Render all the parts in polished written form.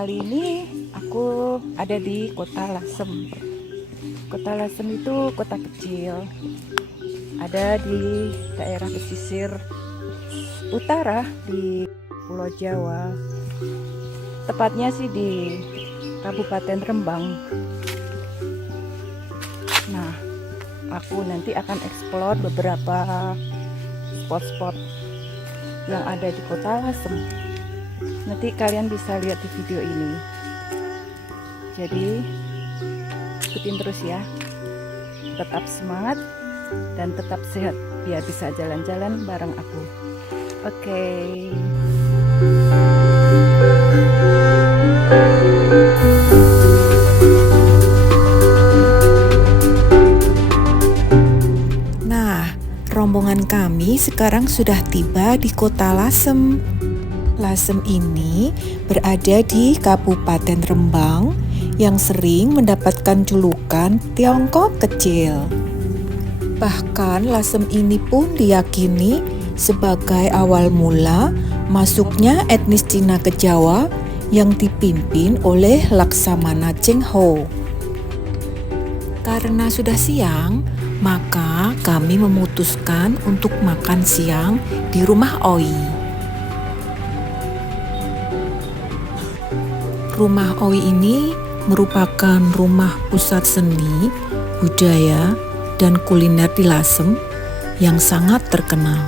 kali ini aku ada di Kota Lasem. Kota Lasem itu kota kecil, ada di daerah pesisir utara di Pulau Jawa. Tepatnya sih di Kabupaten Rembang. Nah, aku nanti akan eksplor beberapa spot-spot yang ada di Kota Lasem. Nanti kalian bisa lihat di video ini. Jadi ikutin terus ya. Tetap semangat dan tetap sehat biar bisa jalan-jalan bareng aku. Oke. Nah, rombongan kami sekarang sudah tiba di Kota Lasem. Lasem ini berada di Kabupaten Rembang yang sering mendapatkan julukan Tiongkok kecil. Bahkan Lasem ini pun diyakini sebagai awal mula masuknya etnis Cina ke Jawa yang dipimpin oleh Laksamana Cheng Ho. Karena sudah siang, maka kami memutuskan untuk makan siang di rumah Oi. Rumah Oi ini merupakan rumah pusat seni, budaya, dan kuliner di Lasem yang sangat terkenal.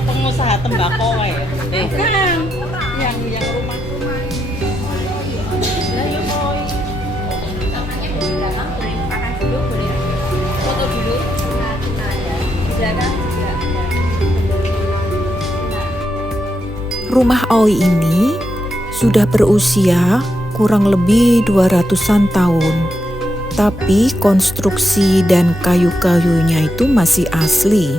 Pengusaha tembakau ya. Bukan. Yang rumah-rumah. Namanya di belakang boleh makan dulu, boleh foto dulu. Di belakang juga ada. Rumah Oi ini sudah berusia kurang lebih 200-an tahun. Tapi konstruksi dan kayu-kayunya itu masih asli.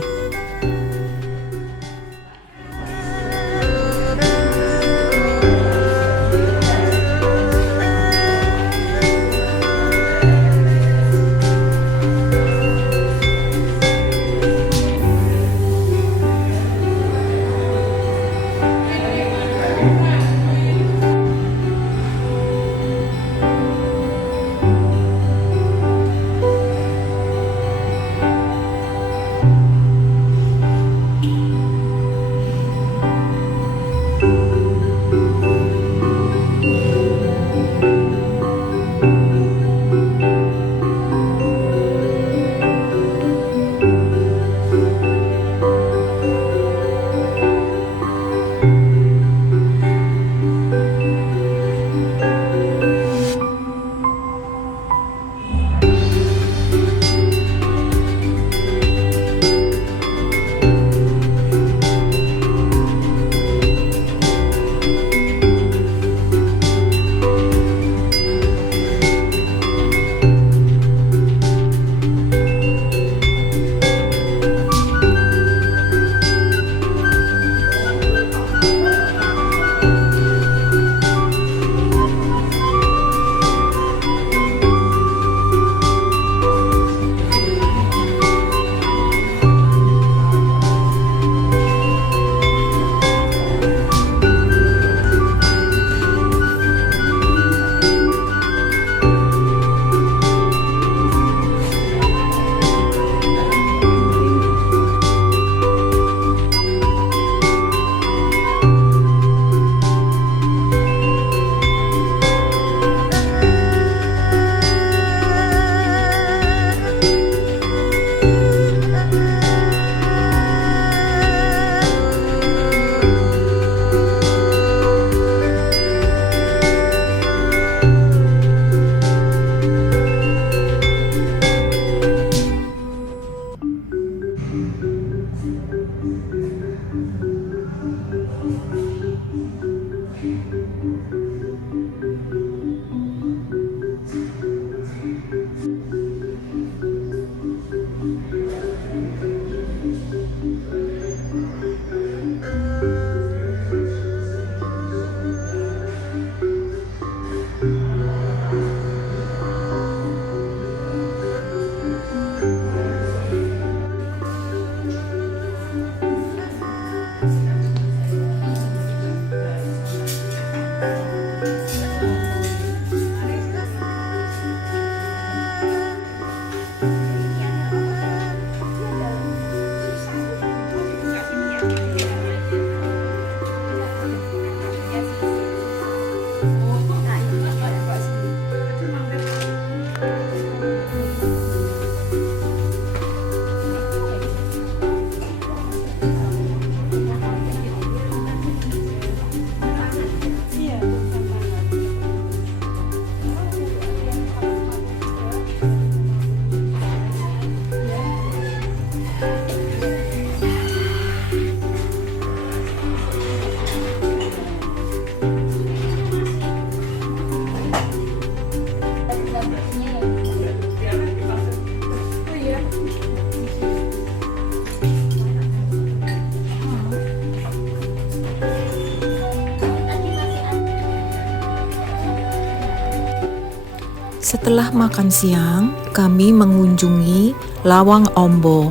Setelah makan siang, kami mengunjungi Lawang Ombo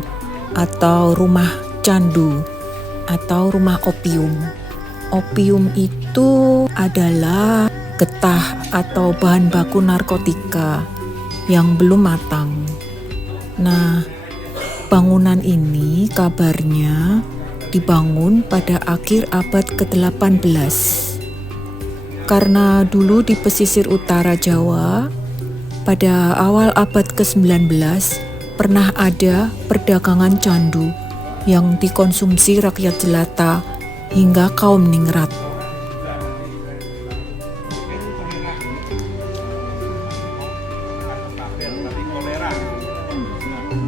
atau rumah candu atau rumah opium. Opium itu adalah getah atau bahan baku narkotika yang belum matang. Nah, bangunan ini kabarnya dibangun pada akhir abad ke-18. Karena dulu di pesisir utara Jawa, pada awal abad ke-19 pernah ada perdagangan candu yang dikonsumsi rakyat jelata hingga kaum ningrat.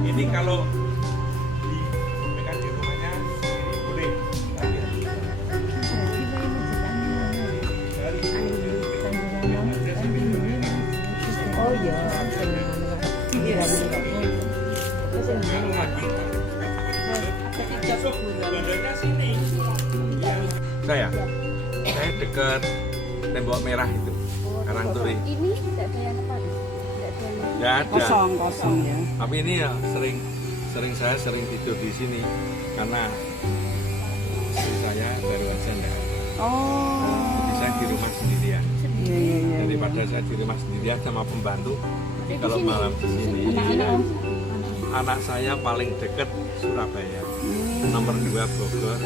Ini kalau dipegang di rumahnya ini boleh. Oh iya. Saya dekat tembok merah itu, Karangturi. Ini tidak ada yang tepat. Tidak ada yang Nggak ada. Kosong ya. Tapi ini ya saya sering tidur di sini karena istri saya baru aja nggak ada. Oh. Jadi saya di rumah sendirian. Iya. Daripada saya di rumah sendirian sama pembantu, jadi kalau malam di sini, anak saya paling dekat Surabaya, nomor 2 Bogor.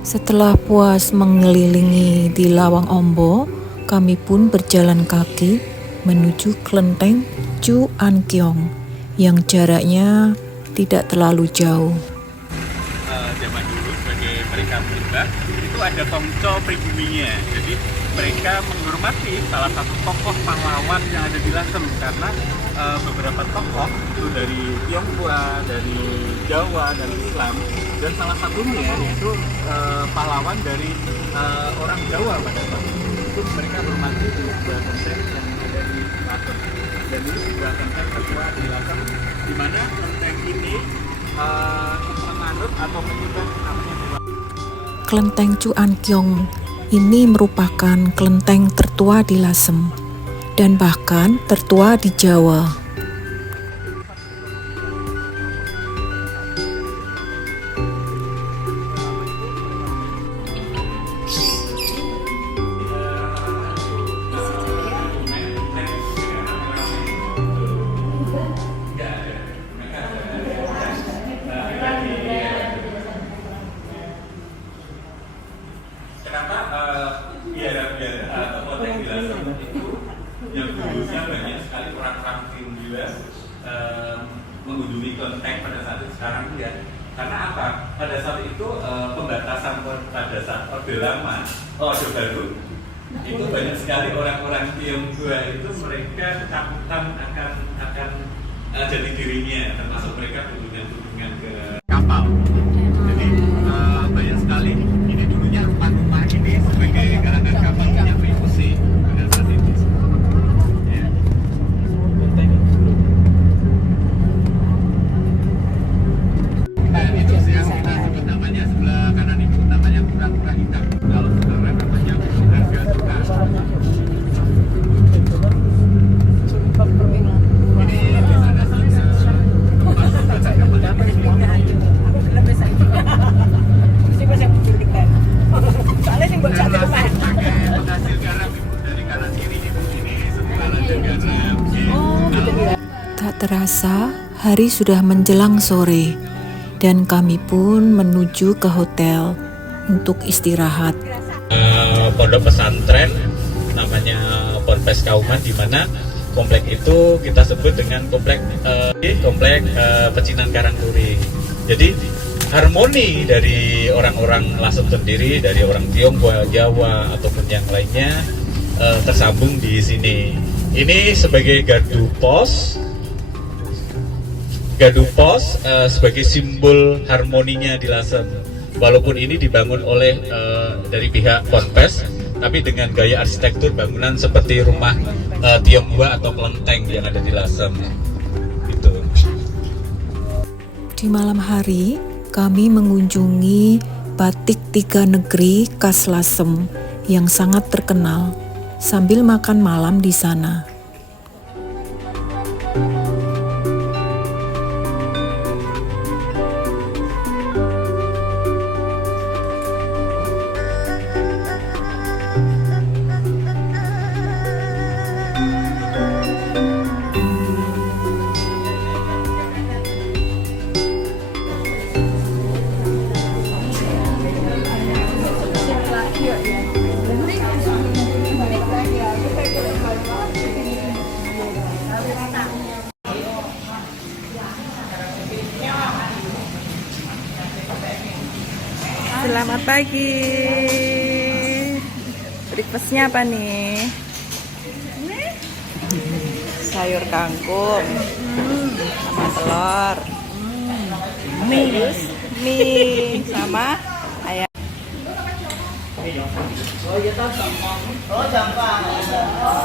Setelah puas mengelilingi di Lawang Ombo, kami pun berjalan kaki menuju kelenteng Chu An Kiong yang jaraknya tidak terlalu jauh. Zaman dulu sebagai mereka pribadi itu ada tongco pribuminya, jadi mereka menghormati salah satu tokoh pahlawan yang ada di Lasem karena beberapa tokoh itu dari Tionghoa, dari Jawa, dari Islam, dan salah satunya yaitu pahlawan dari orang Jawa pada saat itu mereka hormati di sebuah kelenteng yang ada di Lasem, dan ini sebuah kelenteng tertua di Lasem di mana kelenteng ini menganut atau menyembah namanya Dewa. Kelenteng Chu An Kiong ini merupakan kelenteng tertua di Lasem dan bahkan tertua di Jawa. Biar kelenteng di Lasem itu yang dulunya banyak sekali orang-orang Tionghoa mengunjungi kelenteng pada saat itu. Sekarang ya, karena apa? Pada saat itu pembatasan pada saat Orde Lama, Orde Baru itu banyak sekali orang-orang Tionghoa itu mereka ketakutan akan jadi dirinya, termasuk mereka kunjungan ke kapal. Jadi banyak sekali ini dulunya rumah-rumah ini sebagai garangan kapal yang VOC pada saat itu. Ya. Dan itu yang kita sebut namanya sebelah kanan itu namanya kura-kura hitam. Kalau sebelah namanya harga tukar. Ini di sana Tak terasa, hari sudah menjelang sore dan kami pun menuju ke hotel untuk istirahat. Pondok pesantren namanya Ponpes Kauman, di mana komplek itu kita sebut dengan komplek Pecinan Karangturi. Jadi harmoni dari orang-orang Lasem sendiri, dari orang Tionghoa, Jawa ataupun yang lainnya tersambung di sini. Ini sebagai gardu pos sebagai simbol harmoninya di Lasem. Walaupun ini dibangun oleh dari pihak Ponpes, tapi dengan gaya arsitektur bangunan seperti rumah Tionghoa atau kelenteng yang ada di Lasem. Gitu. Di malam hari, kami mengunjungi batik 3 negeri khas Lasem yang sangat terkenal sambil makan malam di sana. pagi. Breakfastnya apa nih? Sayur kangkung sama telur. Terus mie sama ayam.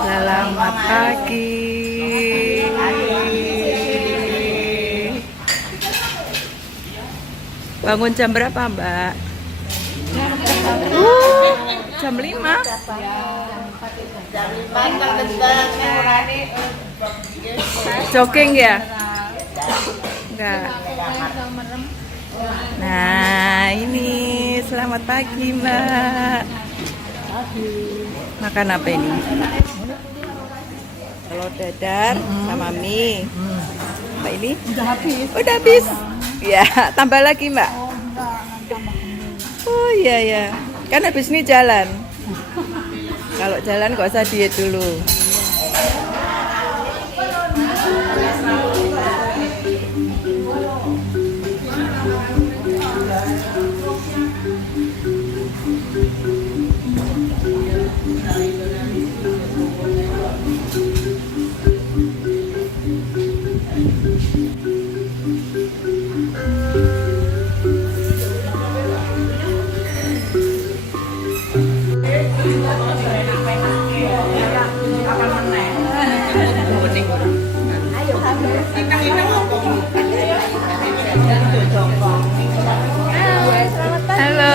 Selamat pagi. Bangun jam berapa, Mbak? Jam 5. Jogging ya? Enggak. Nah, ini selamat pagi, Mbak. Makan apa ini? Telur dadar sama mie. Apa ini? Udah habis. Udah habis. Ya, tambah lagi, Mbak. Oh iya ya. Kan habis ini jalan. Kalau jalan gak usah diet dulu. Halo,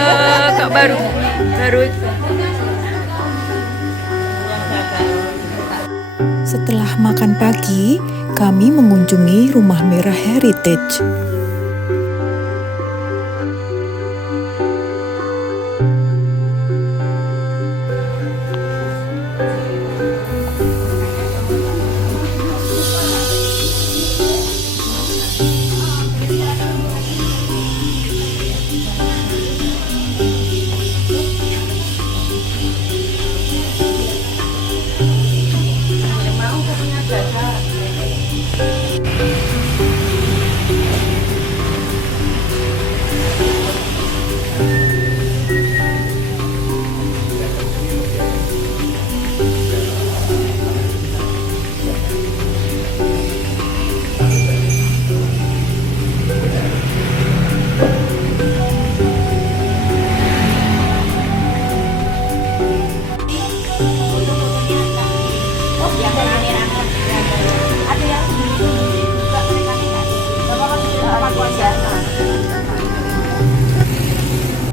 kok baru. Setelah makan pagi, kami mengunjungi Rumah Merah Heritage.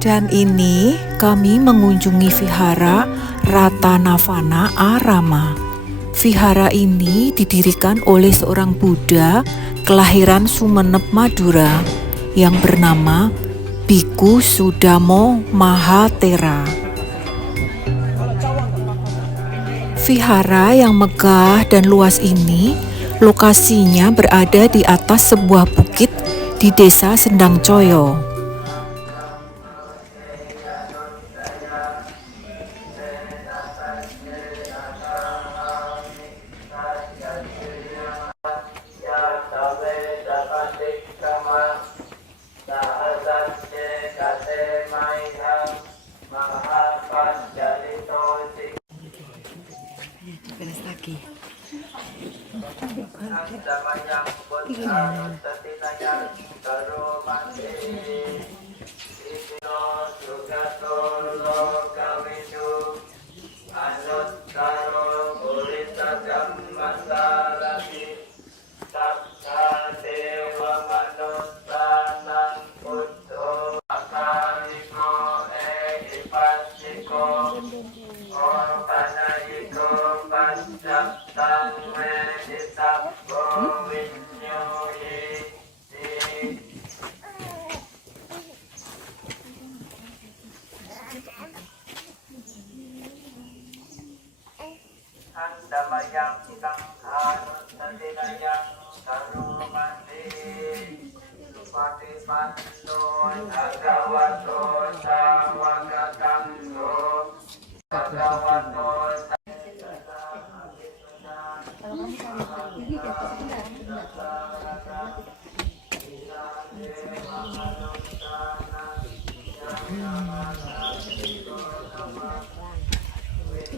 Dan ini kami mengunjungi Vihara Ratanavana Arama. Vihara ini didirikan oleh seorang Buddha kelahiran Sumenep, Madura yang bernama Bhikkhu Sudamo Mahatera. Vihara yang megah dan luas ini lokasinya berada di atas sebuah bukit di Desa Sendang Coyo.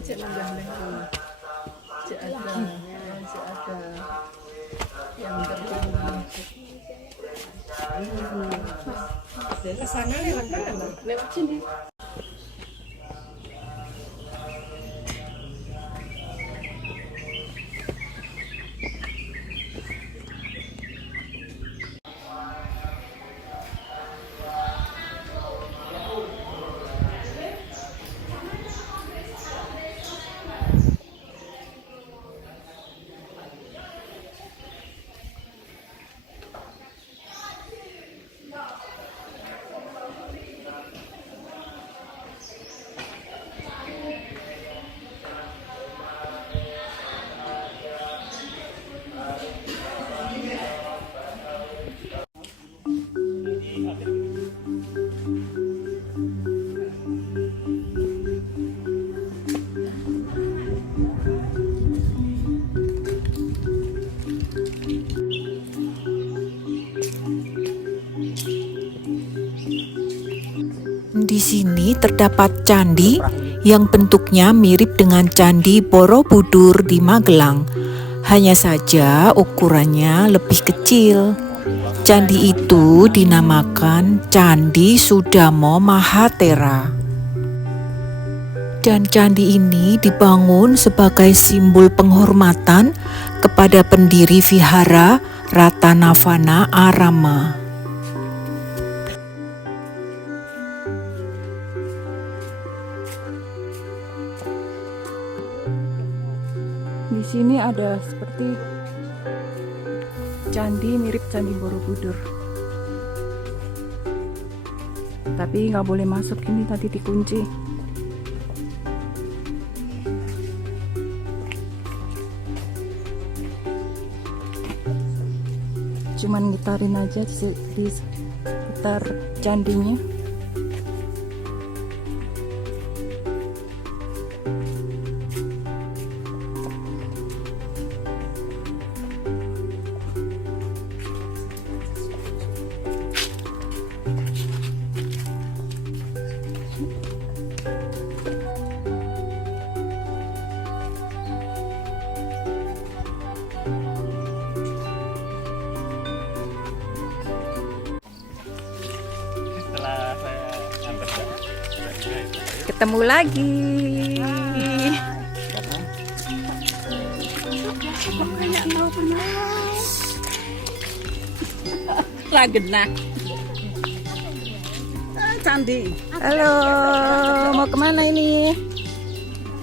cek nambah lagi. Cek ada yang tertinggi. Ke sana lewat mana? Lewat sini. Di sini terdapat candi yang bentuknya mirip dengan Candi Borobudur di Magelang. Hanya saja ukurannya lebih kecil. Candi itu dinamakan Candi Sudamo Mahatera. Dan candi ini dibangun sebagai simbol penghormatan kepada pendiri vihara Ratanavana Arama. Di sini ada seperti candi mirip Candi Borobudur. Tapi nggak boleh masuk, ini tadi dikunci. Cuman gitarin aja di sekitar candinya. Ketemu lagi. Ragena. Candi. Halo, mau kemana ini?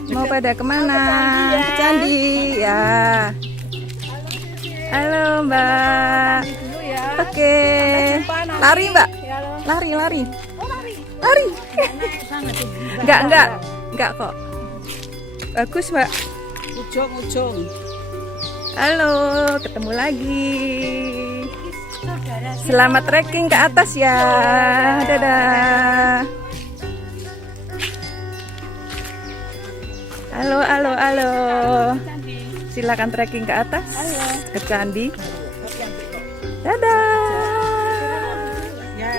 Mau pada kemana? Ke candi ya. Halo Mbak. Oke. Lari Mbak. Lari. Enggak kok. Bagus Mbak. Ujung. Halo, ketemu lagi. Selamat trekking ke atas ya. Dadah. Halo. Silakan trekking ke atas. Ke candi. Dadah. Ya.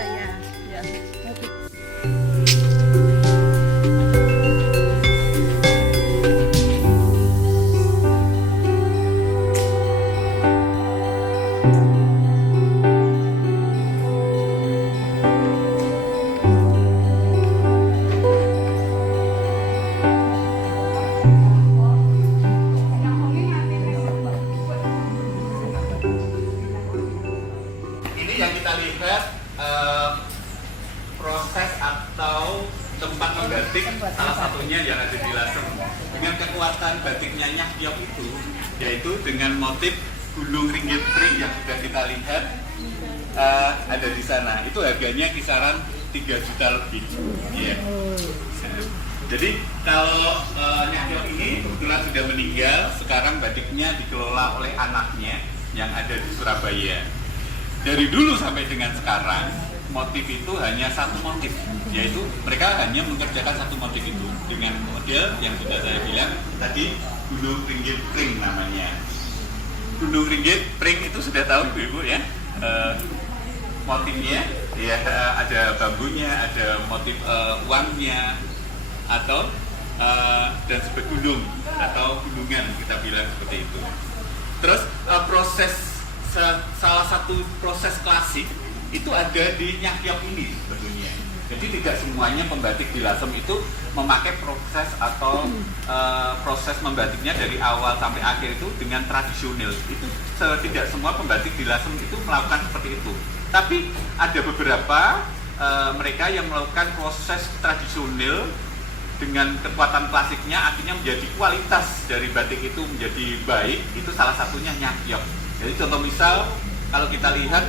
Ini yang kita lihat proses atau tempat membatik salah satunya yang ada di Lasem. Dengan kekuatan batiknya Nyaktiok itu, yaitu dengan motif gulung ringgit pring yang sudah kita lihat ada di sana. Itu harganya kisaran 3 juta lebih. Yeah. Jadi kalau Nyaktiok ini kebetulan sudah meninggal, sekarang batiknya dikelola oleh anaknya yang ada di Surabaya. Dari dulu sampai dengan sekarang, motif itu hanya satu motif, yaitu mereka hanya mengerjakan satu motif itu dengan model yang sudah saya bilang tadi, gulung ringgit pring namanya. Gulung ringgit pring itu sudah tahu Ibu ya, motifnya ya ada bambunya, ada motif uangnya, atau dan sebagai gunung atau gunungan kita bilang seperti itu. Terus salah satu proses klasik itu ada di Nyakyok ini sebetulnya. Jadi tidak semuanya pembatik di Lasem itu memakai proses atau proses membatiknya dari awal sampai akhir itu dengan tradisional. Itu tidak semua pembatik di Lasem itu melakukan seperti itu. Tapi ada beberapa mereka yang melakukan proses tradisional dengan kekuatan klasiknya, akhirnya menjadi kualitas dari batik itu menjadi baik. Itu salah satunya Nyakyok. Jadi contoh misal kalau kita lihat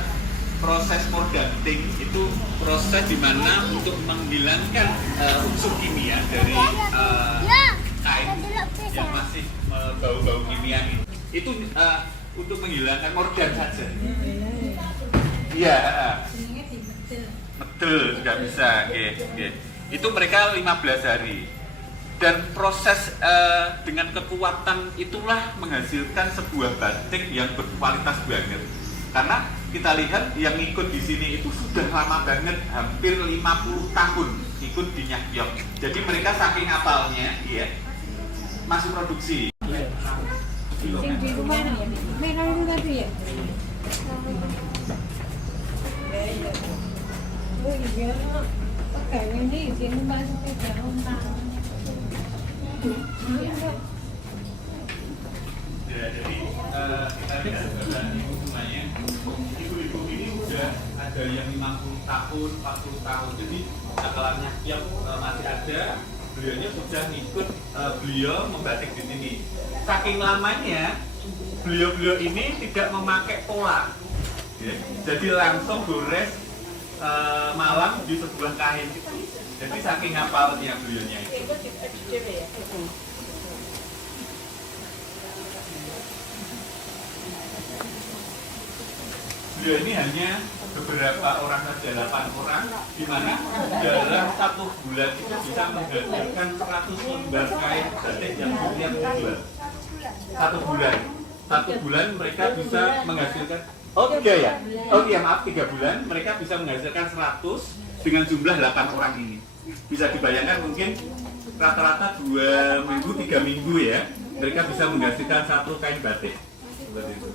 proses mordanting itu proses di mana untuk menghilangkan unsur kimia dari kain yang masih bau-bau kimia ini. Itu untuk menghilangkan mordan saja. Iya, betul sudah bisa. Okay. Itu mereka 15 hari. Dan proses dengan kekuatan itulah menghasilkan sebuah batik yang berkualitas banget. Karena kita lihat yang ikut di sini itu sudah lama banget, hampir 50 tahun ikut di Nyakyok. Jadi mereka saking hafalnya, ya, masih produksi. Yang di rumah merah itu tadi ya. Oh iya, pakai ini sini masuk ke dalam tangan. Ya, jadi kita lihat ibu semuanya. Ibu-ibu ini udah ada yang 50 tahun, 40 tahun. Jadi setelah Nyakyok masih ada, beliaunya sudah ikut beliau membatik di sini. Saking lamanya, beliau ini tidak memakai pola. Ya, jadi langsung gores malam di sebuah kain. Jadi saking hafalnya beliaunya itu. Beliau ini hanya beberapa orang saja, 8 orang, di mana dalam 1 bulan itu bisa menghasilkan 100 lembar kain batik yang siap dijual. 1 bulan. 1 bulan mereka bisa menghasilkan. Oh iya ya, maaf 3 bulan mereka bisa menghasilkan 100 dengan jumlah 8 orang ini. Bisa dibayangkan mungkin rata-rata 2 minggu, 3 minggu ya, mereka bisa menghasilkan 1 kain batik. Seperti itu.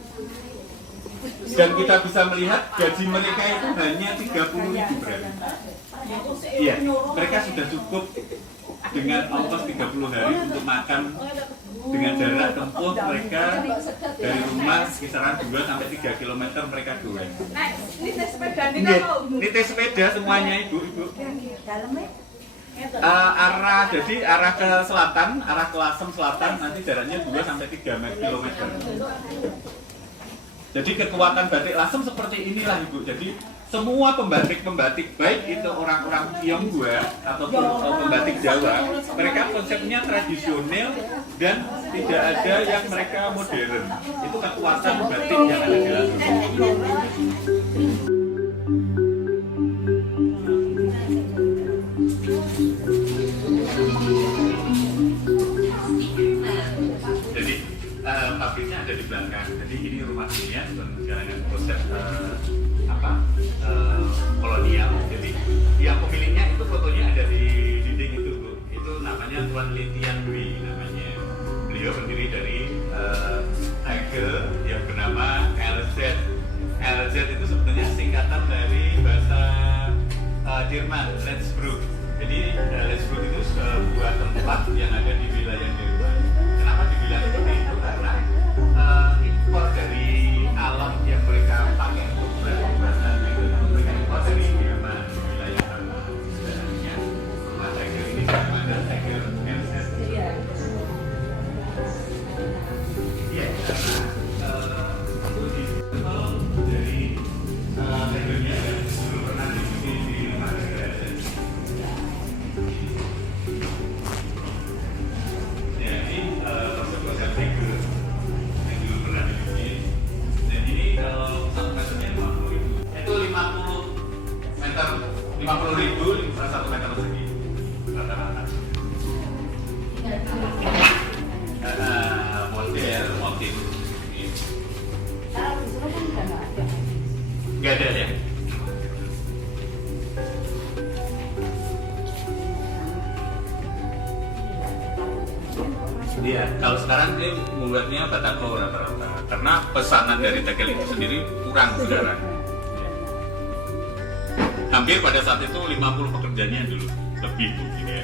Dan kita bisa melihat gaji mereka itu hanya 30.000 berarti. Iya, mereka sudah cukup dengan ongkos 30 hari untuk makan dengan jarak tempuh mereka dari rumah kisaran 2 sampai 3 km mereka goreng. Ini tes sepeda semuanya ibu. Jadi arah ke selatan, arah ke Lasem selatan nanti jaraknya 2 sampai 3 km. Jadi kekuatan batik Lasem seperti inilah ibu. Jadi semua pembatik-pembatik baik itu orang-orang Tionghoa ataupun pembatik Jawa, mereka konsepnya tradisional dan tidak ada yang mereka modern. Itu kekuatan batik yang ada di Lasem. Jadi pabriknya ada di belakang. Jadi ini rumah dunia dengan konsep kolonial. Jadi yang pemiliknya itu fotonya ada di dinding itu, Bu. Itu namanya Tuan Litian Dwi namanya. Beliau berdiri dari tiger yang bernama LZ. LZ itu sebetulnya singkatan dari bahasa Jerman, Lenzburg. Jadi Lenzburg itu sebuah tempat yang ada di wilayah Jerman. Kenapa dibilang seperti itu? Karena impor dari alam yang mereka pakai untuk berobat itu mereka impor dari Jerman, wilayah sebenarnya rumah tiger ini ada tiger LZ. Iya, karena dari tigernya belum pernah diikuti di rumah tiger LZ. Ya, ini konsep tiger yang dulu pernah dibikin. Dan ini kalau 1 meternya 50.000. Itu 50 meter, 50.000 per 1 meter persegi rata-rata. Model, motif. Nggak ada ya? sekarang dia membuatnya batako rata-rata karena pesanan dari tegel itu sendiri kurang sekarang. Hampir pada saat itu 50 pekerjanya dulu lebih mungkin ya.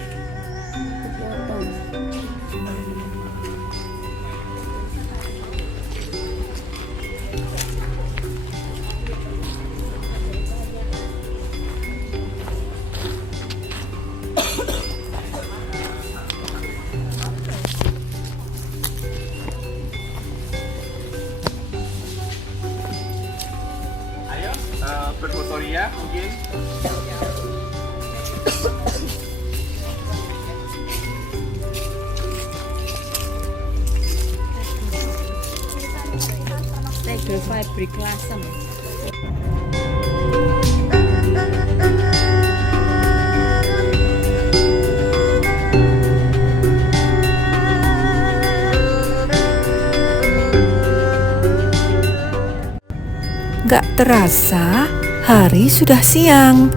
Ayo berfoto ya mungkin. Tegel Fabrik Lasem. Gak terasa, hari sudah siang.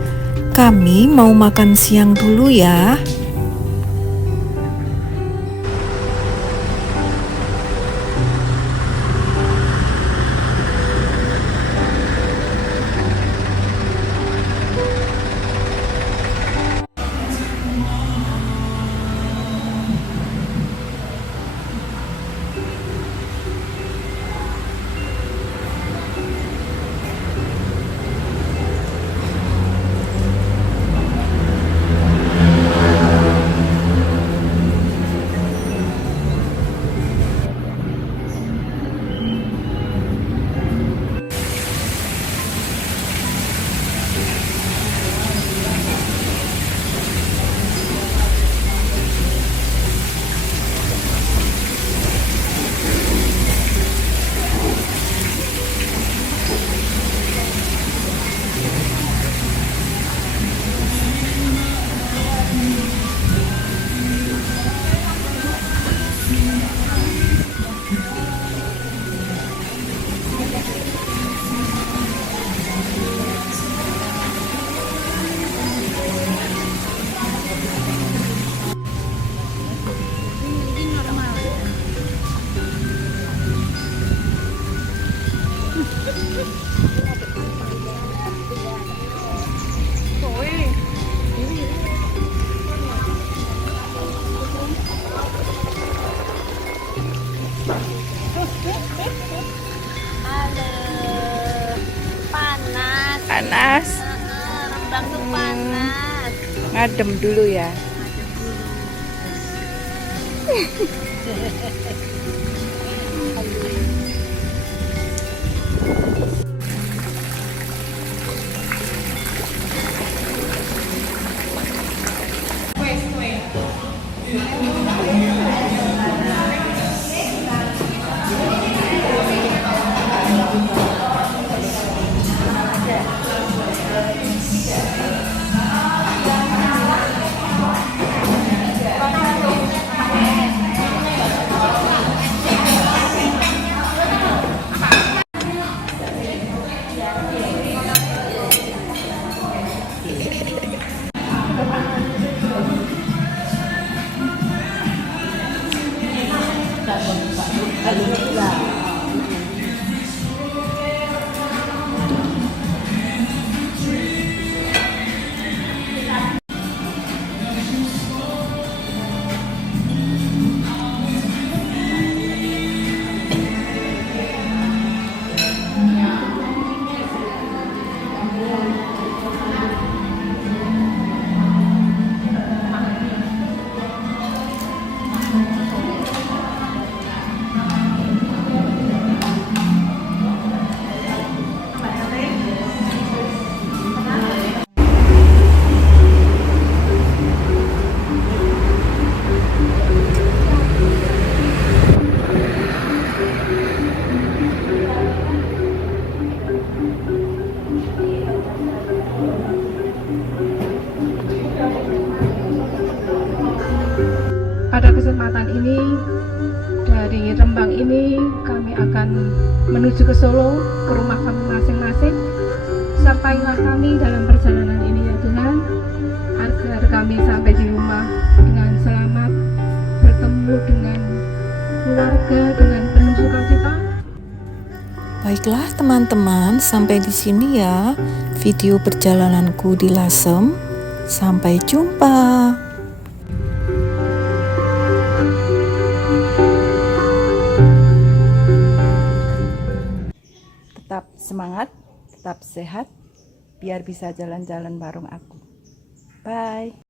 Kami mau makan siang dulu ya. Panas. Rembang tuh panas. Ngadem dulu ya. Pada kesempatan ini, dari Rembang ini kami akan menuju ke Solo, ke rumah kami masing-masing. Sertailah kami dalam perjalanan ini ya Tuhan, agar kami sampai di rumah dengan selamat, bertemu dengan keluarga dengan penuh sukacita. Baiklah teman-teman, sampai di sini ya video perjalananku di Lasem. Sampai jumpa. Tetap semangat, tetap sehat, biar bisa jalan-jalan bareng aku. Bye.